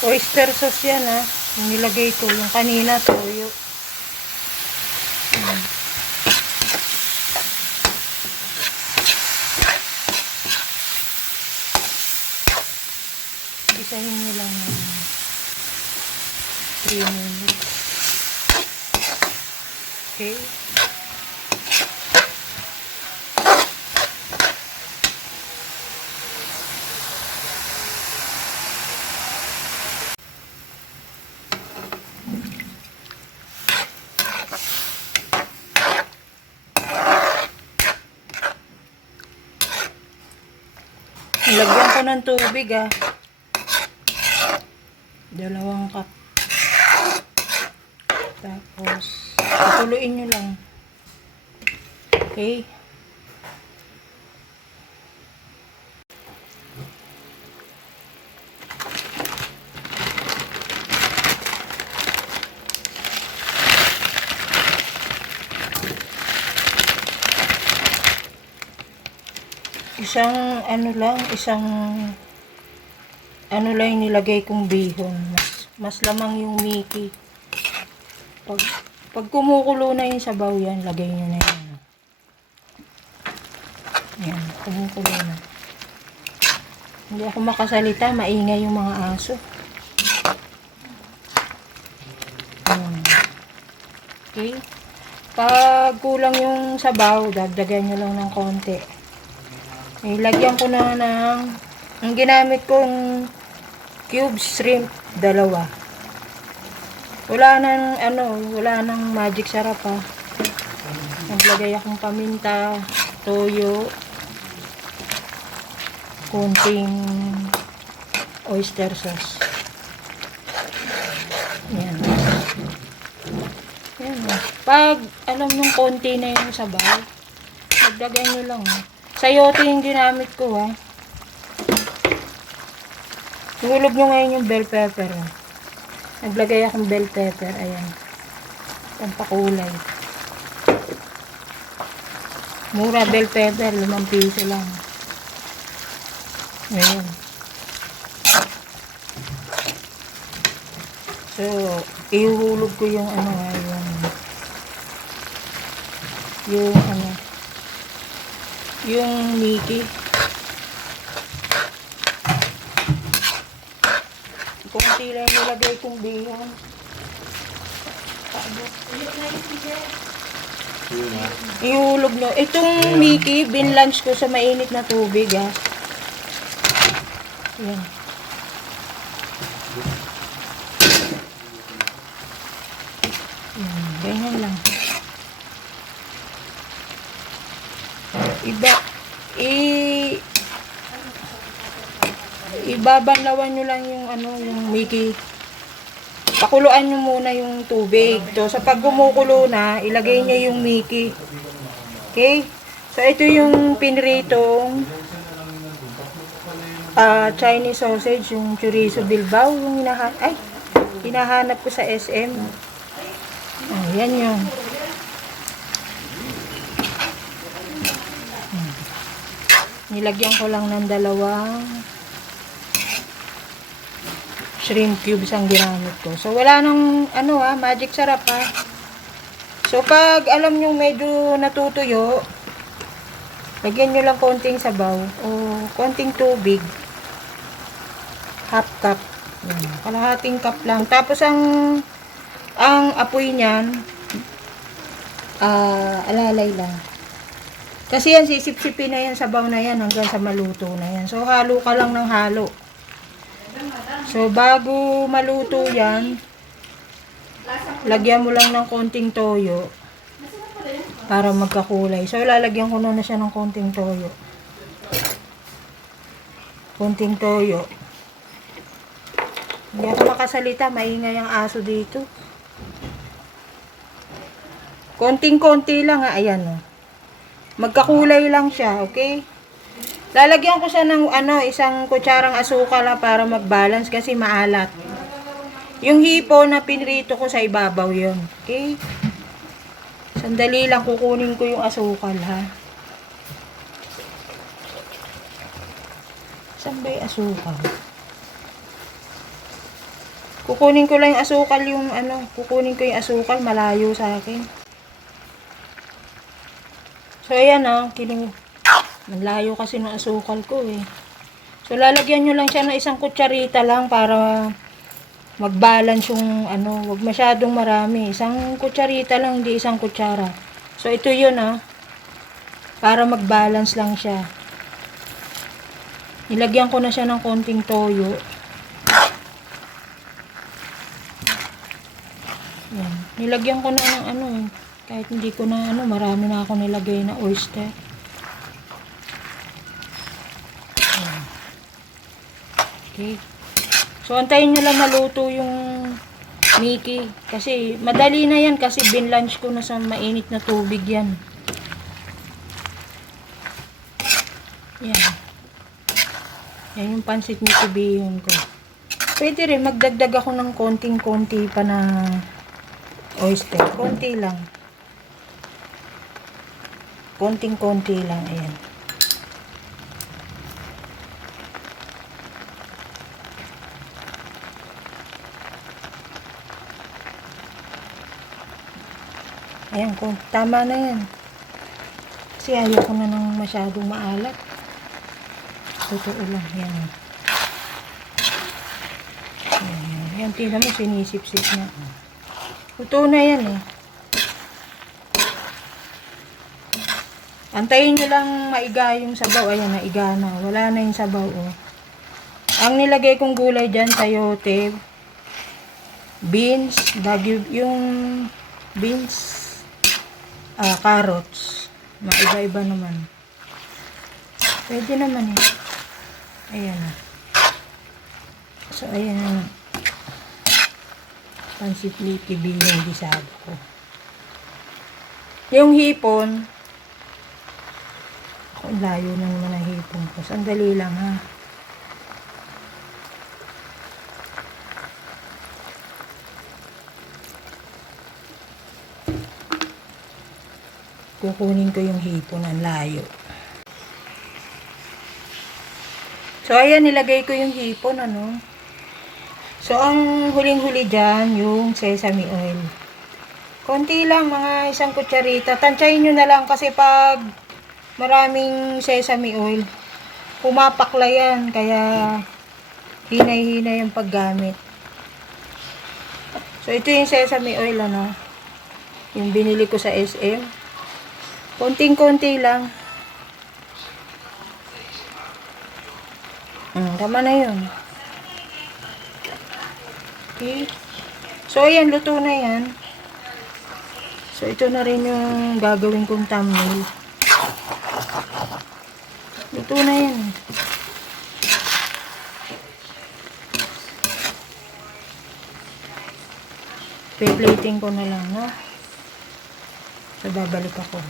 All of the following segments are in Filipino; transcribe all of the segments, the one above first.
Oyster sauce yan ha. Yung nilagay ko. Yung kanina toyo. Isahin nyo lang ng 3 minutes. Okay. Lagyan ko ng tubig ah. 2 cup. Tapos, pakuluin nyo lang. Okay. Isang ano lang nilagay kong bihon. Mas lamang yung Mickey. Pag kumukulo na yung sabaw yan, lagay nyo na yan. Yan, kumukulo na. Hindi ako makasalita, maingay yung mga aso. Okay. Pag kulang yung sabaw, dagdagan nyo lang ng konti. Lagyan ko na ang ginamit kong cube shrimp, 2. Wala nang magic sarap ha. Naglagay akong paminta, toyo, konting oyster sauce. Yan. Yan. Pag alam nyung konti na yung sabaw, naglagay nyo lang. Sayote yung ginamit ko, ha. Ihulog nyo ngayon yung bell pepper. Naglagay akong bell pepper. Ayan. Pampakulay. Mura bell pepper. 5 piso lang. Ayan. So, ihulog ko yung ano, yung Mickey. Kunti lang nilagay kong bihon. Ihulog nyo. Itong Mickey, binlunch ko sa mainit na tubig, ha. Yan. Ganyan lang. Ibabanlawan nyo lang yung yung Mickey. Pakuluan nyo muna yung tubig. So, sa pag gumukulo na, ilagay nyo yung Mickey. Okay? So, ito yung pinritong Chinese sausage, yung chorizo bilbao, yung hinahanap ko sa SM. Yan yung. Nilagyan ko lang ng 2 shrimp cubes ang ginamit ko. So, wala nang, magic sarap, ha. So, pag alam nyo medyo natutuyo, lagyan nyo lang konting sabaw o konting tubig. Half cup. Yan. Kalahating cup lang. Tapos, ang apoy niyan, alalay lang. Kasi yan, sisip-sipin na yan, sabaw na yan, hanggang sa maluto na yan. So, halo ka lang ng halo. So, bago maluto yan, lagyan mo lang ng konting toyo para magkakulay. So, lalagyan ko na siya ng konting toyo. Konting toyo. Hindi ako makasalita, maingay ang aso dito. Konting-konti lang, ha. Ayan, o. Magkakulay lang siya, okay? Lalagyan ko siya ng isang kutsarang asukal para mag-balance kasi maalat. Yung hipo na pinrito ko sa ibabaw yun. Okay? Sandali lang kukunin ko yung asukal, ha. Saan ba yung asukal? Kukunin ko lang yung asukal kukunin ko yung asukal malayo sa akin. So ayan, malayo kasi ng asukal ko, eh. So, lalagyan nyo lang siya ng isang kutsarita lang para mag-balance yung wag masyadong marami. Isang kutsarita lang, hindi isang kutsara. So, ito yun, para mag-balance lang siya. Nilagyan ko na siya ng konting toyo. Yan. Nilagyan ko na ng kahit hindi ko na marami na ako nilagay na oyster. Okay. So, antayin nyo lang maluto yung Mickey. Kasi, madali na yan kasi binlunch ko na sa mainit na tubig yan. Yan. Yan yung pansit Mickey bihon ko. Pwede rin, magdagdag ako ng konting-konti pa na oyster. Konti lang. Konting-konti lang. Ayan. Ayan, tama na yan. Kasi ayoko na ng masyadong maalat. Totoo lang, yan. Yan, tingnan mo, sinisip-sip na. Totoo na yan, eh. Antayin nyo lang maiga yung sabaw. Ayan, naiga na. Wala na yung sabaw, oh. Ang nilagay kong gulay dyan, sayote, beans, yung beans, carrots. Maiba-iba naman. Pwede naman eh. Ayan na. So, ayan na. Pansit Mickey B yung gisado ko. Yung hipon, ang layo na naman ang hipon ko. Sandali lang ha. Kukunin ko yung hipon, ang layo. So, ayan, nilagay ko yung hipon, ano. So, ang huling-huli dyan, yung sesame oil. Konti lang, mga 1 kutsarita. Tansyahin nyo na lang kasi pag maraming sesame oil, pumapakla yan. Kaya, hinay-hinay yung paggamit. So, ito yung sesame oil, ano. Yung binili ko sa SM. Konting-konti lang. Tama na yun. Okay. So, ayan, luto na yan. So, ito na rin yung gagawin kong thumbnail. Luto na yan. Pe-plating ko na lang, no? So, babalik ako.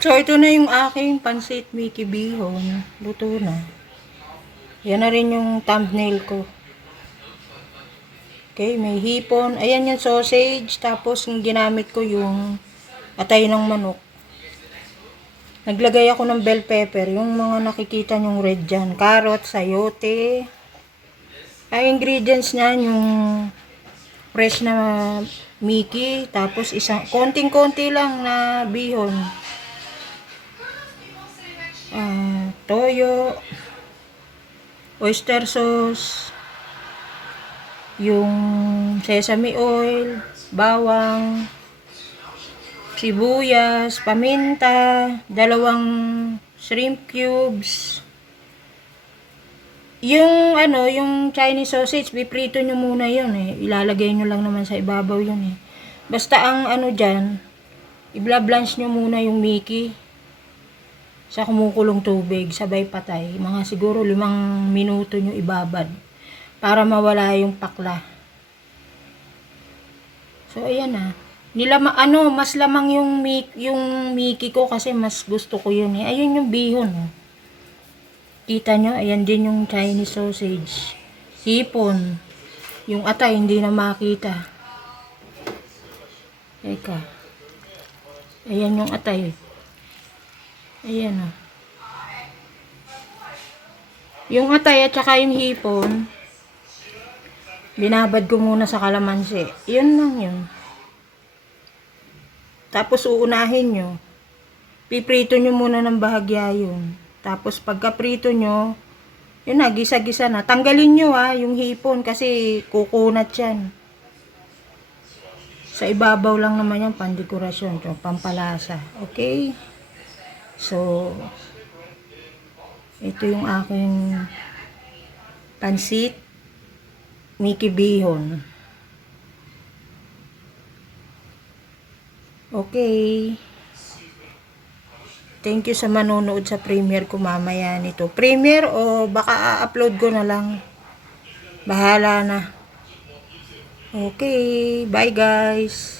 So, ito na yung aking pansit Mickey Bihon. Luto na. Yan na rin yung thumbnail ko. Okay, may hipon. Ayan yung sausage. Tapos, yung ginamit ko yung atay ng manok. Naglagay ako ng bell pepper. Yung mga nakikita nyong red dyan. Carrot, sayote. Ang ingredients niyan, yung fresh na Mickey. Tapos, konting-konti lang na bihon. Toyo, oyster sauce, yung sesame oil, bawang, sibuyas, paminta, 2 shrimp cubes. Yung yung Chinese sausage, piprito nyo muna yun eh. Ilalagay nyo lang naman sa ibabaw yun eh. Basta ang dyan, i-blanch nyo muna yung Mickey sa kumukulong tubig, sabay patay. Mga siguro 5 minuto nyo ibabad para mawala yung pakla. So, ayan na. Mas lamang yung Mickey ko kasi mas gusto ko yun eh. Ayun yung bihon. Oh. Kita nyo, ayan din yung Chinese sausage. Hipon. Yung atay, hindi na makita. Eka. Ayan yung atay. Ayan o. Yung atay at saka yung hipon, binabad ko muna sa kalamansi. Yun lang yun. Tapos uunahin nyo. Piprito nyo muna ng bahagya yun. Tapos pagka-prito nyo, yun na, gisa-gisa na. Tanggalin nyo yung hipon kasi kukunat yan. Sa ibabaw lang naman yung pandekorasyon, pampalasa. Okay? So, ito yung aking pansit Mickey Bihon. Okay. Thank you sa manonood sa premiere ko mamaya nito. Premiere o baka a-upload ko na lang. Bahala na. Okay. Bye guys.